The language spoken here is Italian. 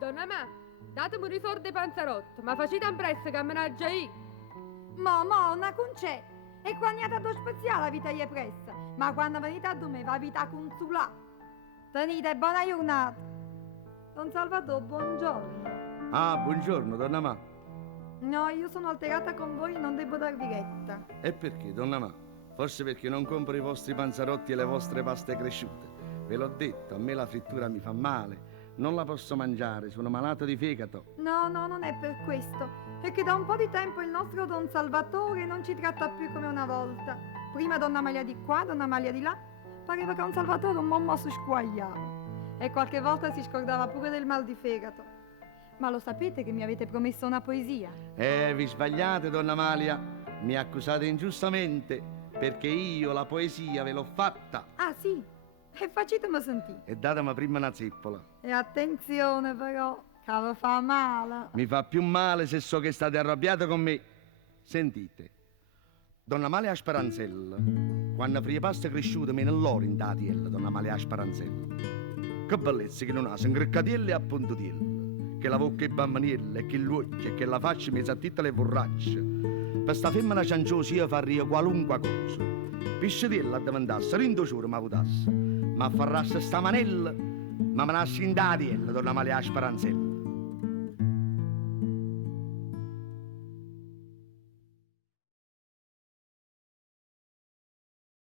Donna ma, datemi un risordo di panzarotto, ma facete un prezzo che me ne già io. Mo, una concè. E quando è dato speciale la vita gli è pressa. Ma quando venite a me va vita consulà. Tenite, buona giornata. Don Salvatore, buongiorno. Ah, buongiorno, donna Ma. No, io sono alterata con voi e non devo darvi retta. E perché, donna Ma? Forse perché non compro i vostri panzarotti e le vostre paste cresciute. Ve l'ho detto, a me la frittura mi fa male. Non la posso mangiare, sono malato di fegato. No, non è per questo. È che da un po' di tempo il nostro Don Salvatore non ci tratta più come una volta. Prima donna Malia di qua, donna Malia di là. Pareva che un Salvatore un mommo si squagliava. E qualche volta si scordava pure del mal di fegato. Ma lo sapete che mi avete promesso una poesia? Vi sbagliate, donna Malia. Mi accusate ingiustamente, perché io la poesia ve l'ho fatta. Ah, sì? E facetemi sentire. E datemi prima una zeppola. E attenzione però, che vi fa male. Mi fa più male se so che state arrabbiate con me. Sentite, donna Malia Speranzella, quando frie pasta cresciute me nell'oro in datiella, donna Malia Speranzella. Che bellezza che non ha, sono criccatielle a puntutielle, che la bocca è bambaniella, e che l'occhio, e che la faccia mi sa tutte le borracce. Per sta femmina cianciosa io farei qualunque cosa. Piscetella a diventasse, rindociore mi avutasse, ma farrasse sta manella, ma me nasce in datiella, donna Malia Speranzella.